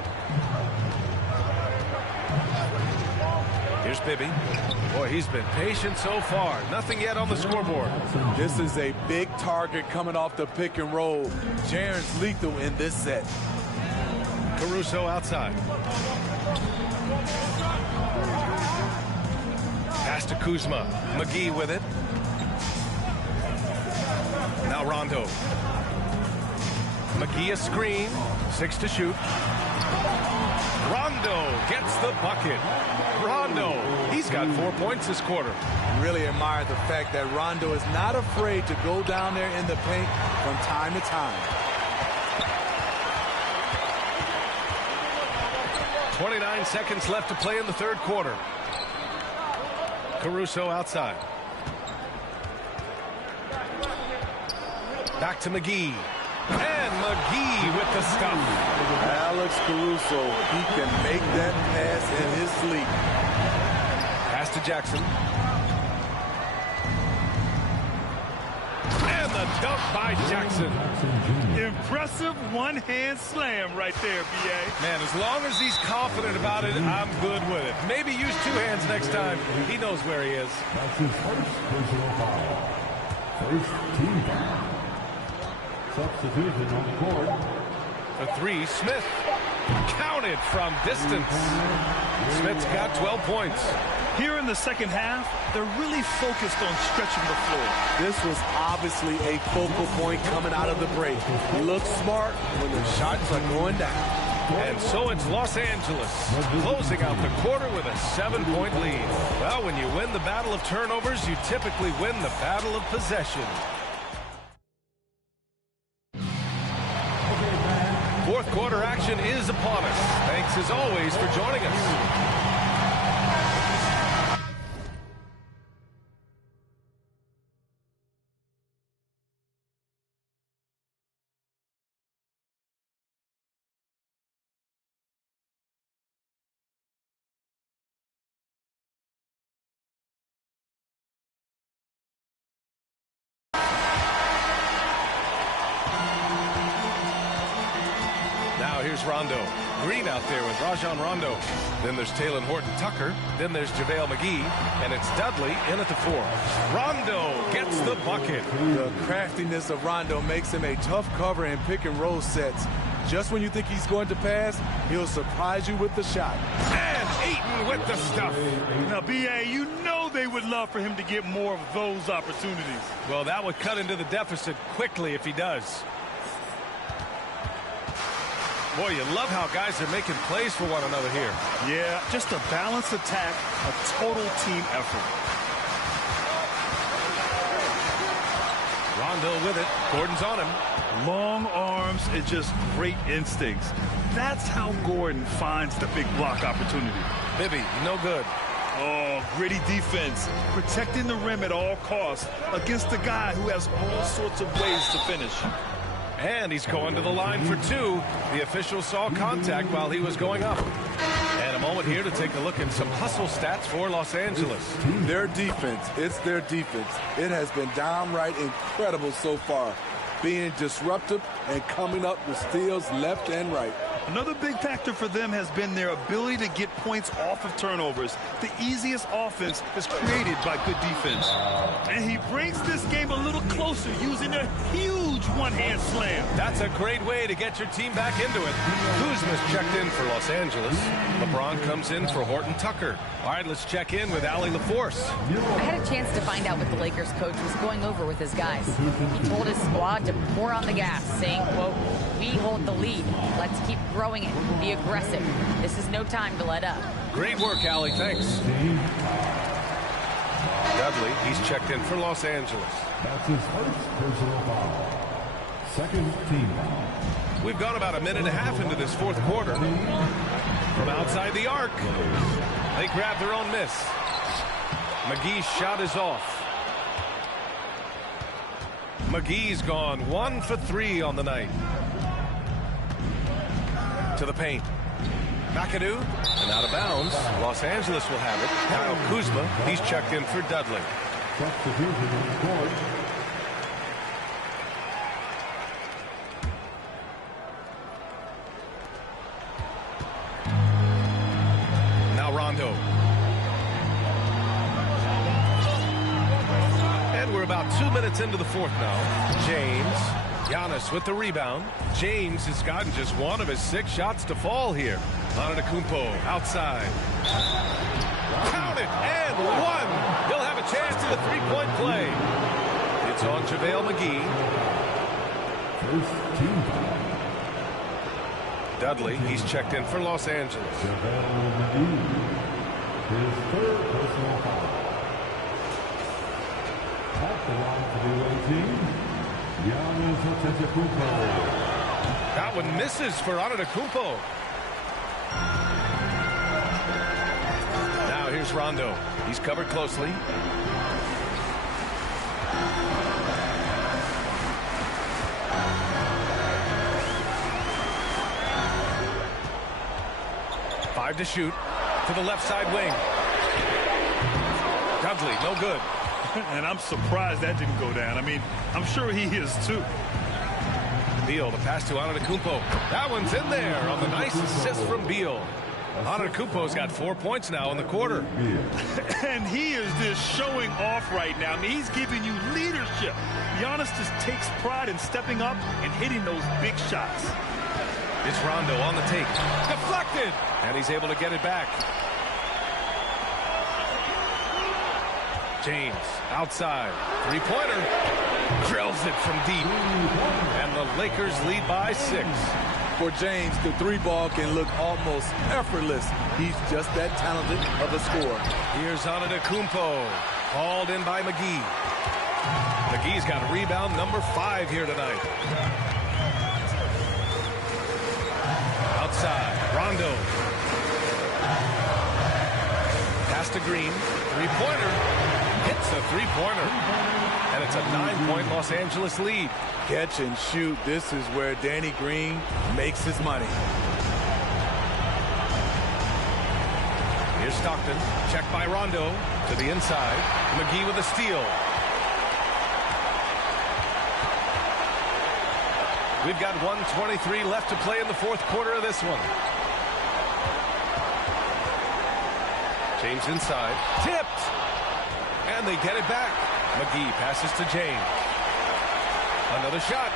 Here's Bibby. Boy, he's been patient so far. Nothing yet on the scoreboard. This is a big target coming off the pick and roll. Jaren's lethal in this set. Caruso outside. Pass to Kuzma. McGee with it. Now Rondo. McGee a screen. 6 to shoot. Rondo gets the bucket. Rondo, he's got 4 points this quarter. Really admire the fact that Rondo is not afraid to go down there in the paint from time to time. 29 seconds left to play in the third quarter. Caruso outside. Back to McGee. And McGee with the stuff. Alex Caruso, he can make that pass in his sleep. Pass to Jackson. And the dunk by Jackson. Impressive 1-hand slam right there, B.A. Man, as long as he's confident about it, I'm good with it. Maybe use 2 hands next time. He knows where he is. That's his first personal foul. First team foul. Substitution on the court. For 3, Smith. Counted from distance. Smith's got 12 points. Here in the second half, they're really focused on stretching the floor. This was obviously a focal point coming out of the break. He looks smart when the shots are going down. And so it's Los Angeles closing out the quarter with a 7-point lead. Well, when you win the battle of turnovers, you typically win the battle of possession. Fourth quarter action is upon us. Thanks as always for joining us. Here's Rondo. Green out there with Rajon Rondo. Then there's Talen Horton-Tucker. Then there's JaVale McGee. And it's Dudley in at the 4. Rondo gets the bucket. The craftiness of Rondo makes him a tough cover in pick and roll sets. Just when you think he's going to pass, he'll surprise you with the shot. And Ayton with the stuff. Now, B.A., you know they would love for him to get more of those opportunities. Well, that would cut into the deficit quickly if he does. Boy, you love how guys are making plays for one another here. Yeah, just a balanced attack, a total team effort. Rondo with it. Gordon's on him. Long arms and just great instincts. That's how Gordon finds the big block opportunity. Bibby, no good. Oh, gritty defense. Protecting the rim at all costs against a guy who has all sorts of ways to finish. And he's going to the line for 2. The official saw contact while he was going up. And a moment here to take a look at some hustle stats for Los Angeles. Their defense, it's their defense. It has been downright incredible so far. Being disruptive and coming up with steals left and right. Another big factor for them has been their ability to get points off of turnovers. The easiest offense is created by good defense. And he brings this game a little closer using a huge one-hand slam. That's a great way to get your team back into it. Kuzma's checked in for Los Angeles. LeBron comes in for Horton-Tucker. All right, let's check in with Allie LaForce. I had a chance to find out what the Lakers coach was going over with his guys. He told his squad to pour on the gas, saying, quote, "We hold the lead. Let's keep growing it. Be aggressive. This is no time to let up. Great work, Allie. Thanks. Dudley, he's checked in for Los Angeles. That's his first personal foul. Second team foul. We've gone about a minute and a half into this fourth quarter. From outside the arc, they grab their own miss. McGee's shot is off. McGee's gone 1 for 3 on the night. To the paint. McAdoo, and out of bounds. Los Angeles will have it. Kyle Kuzma, he's checked in for Dudley. Substitution on the court. Now Rondo. And we're about 2 minutes into the fourth now. James. Giannis with the rebound. James has gotten just 1 of his 6 shots to fall here. Antetokounmpo outside. Count it, and 1. He'll have a chance to the three-point play. It's on JaVale McGee. First team foul. Dudley, he's checked in for Los Angeles. JaVale McGee. His third personal foul. At the line for the away team, Giannis Antetokounmpo. That one misses for Antetokounmpo. Now here's Rondo. He's covered closely. Five to shoot to the left side wing. Dudley, no good. And I'm surprised that didn't go down. I mean, I'm sure he is too. Beal, the pass to Antetokounmpo. That one's in there on the nice assist from Beal. Antetokounmpo's got 4 points now in the quarter. And he is just showing off right now. I mean, he's giving you leadership. Giannis just takes pride in stepping up and hitting those big shots. It's Rondo on the take. Deflected! And he's able to get it back. James outside. Three-pointer. Drills it from deep. And the Lakers lead by 6. For James, the 3-ball can look almost effortless. He's just that talented of a scorer. Here's Antetokounmpo. Called in by McGee. McGee's got rebound number 5 here tonight. Outside. Rondo. Pass to Green. Three-pointer. Hits a three-pointer. And it's a 9-point Los Angeles lead. Catch and shoot. This is where Danny Green makes his money. Here's Stockton. Checked by Rondo. To the inside. McGee with a steal. We've got 1:23 left to play in the fourth quarter of this one. James inside. Tipped. And they get it back. McGee passes to James. Another shot.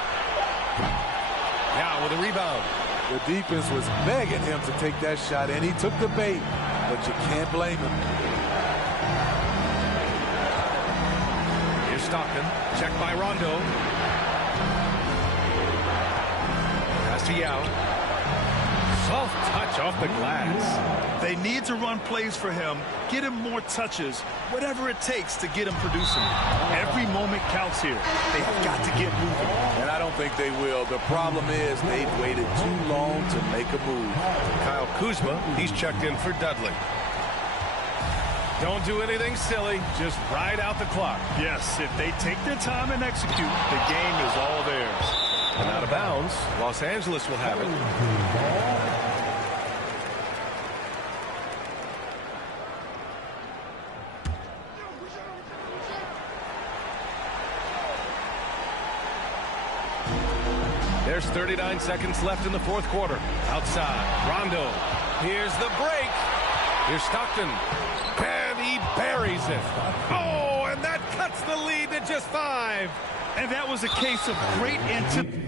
Now with a rebound. The defense was begging him to take that shot, and he took the bait, but you can't blame him. Here's Stockton. Checked by Rondo. Pass to Yao. Soft touch off the glass. They need to run plays for him, get him more touches, whatever it takes to get him producing. Every moment counts here. They have got to get moving. And I don't think they will. The problem is they've waited too long to make a move. Kyle Kuzma, he's checked in for Dudley. Don't do anything silly. Just ride out the clock. Yes, if they take their time and execute, the game is all theirs. And out of bounds, Los Angeles will have it. There's 39 seconds left in the fourth quarter. Outside, Rondo. Here's the break. Here's Stockton. And he buries it. Oh, and that cuts the lead to just 5. And that was a case of great anticipation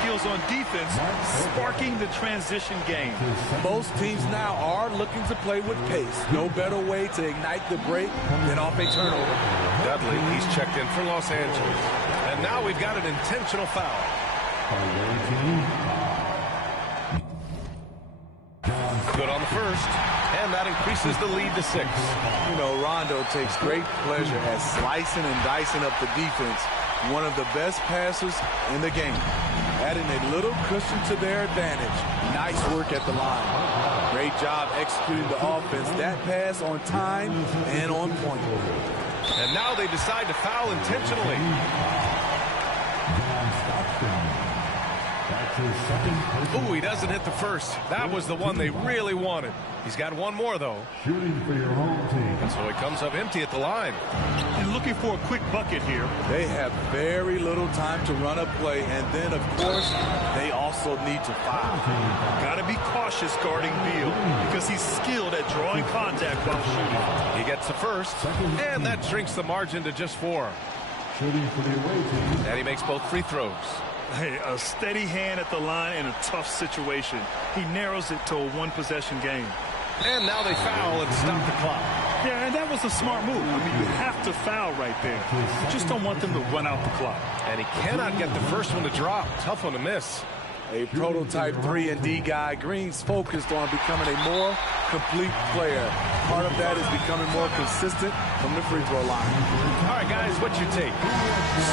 skills on defense, sparking the transition game. Most teams now are looking to play with pace. No better way to ignite the break than off a turnover. Dudley, he's checked in for Los Angeles. And now we've got an intentional foul. the first, and that increases the lead to 6. You know, Rondo takes great pleasure at slicing and dicing up the defense. One of the best passers in the game. Adding a little cushion to their advantage. Nice work at the line. Great job executing the offense. That pass on time and on point. And now they decide to foul intentionally. Ooh, he doesn't hit the first. That was the one they really wanted. He's got one more, though. Shooting for your home team. And so he comes up empty at the line. And looking for a quick bucket here. They have very little time to run a play, and then, of course, they also need to foul. Got to be cautious guarding Beal because he's skilled at drawing contact while shooting. He gets the first, and that shrinks the margin to just 4. Shooting for the away team. And he makes both free throws. Hey, a steady hand at the line in a tough situation. He narrows it to a one-possession game. And now they foul and stop the clock. Yeah, and that was a smart move. I mean, you have to foul right there. You just don't want them to run out the clock. And he cannot get the first one to drop. Tough one to miss. A prototype 3-and-D guy. Green's focused on becoming a more complete player. Part of that is becoming more consistent from the free throw line. All right, guys, what's your take?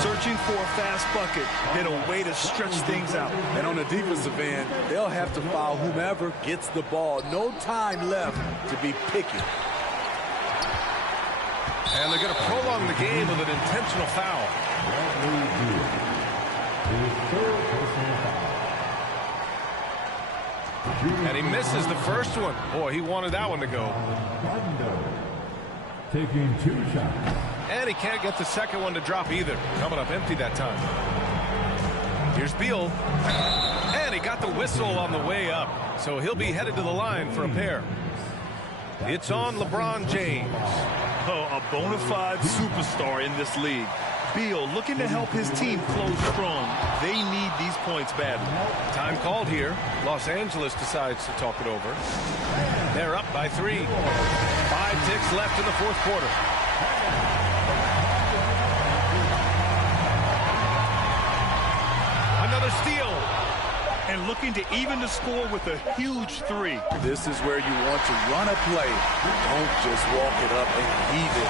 Searching for a fast bucket and a way to stretch things out. And on the defensive end, they'll have to foul whomever gets the ball. No time left to be picky. And they're going to prolong the game with an intentional foul. And he misses the first one. Boy, he wanted that one to go. Taking 2 shots. And he can't get the second one to drop either. Coming up empty that time. Here's Beal. And he got the whistle on the way up. So he'll be headed to the line for a pair. It's on LeBron James. Oh, a bona fide superstar in this league. Beal looking to help his team close strong. They need these points badly. Time called here. Los Angeles decides to talk it over. They're up by 3. 5 ticks left in the fourth quarter. Another steal. And looking to even the score with a huge 3. This is where you want to run a play. Don't just walk it up and heave it.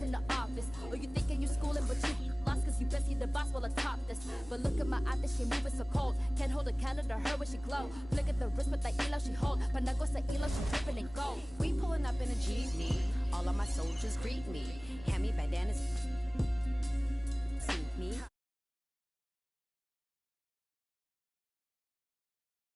In the office, or you thinking you schooling, but you lost because you best see the boss while atop this. But look at my eye, that she moving so cold. Can't hold a candle to her when she glow. Look at the wrist with the elo she hold. But now goes the elo, she dripping in gold. We pulling up in a jeepney. All of my soldiers greet me. Hand me bandanas.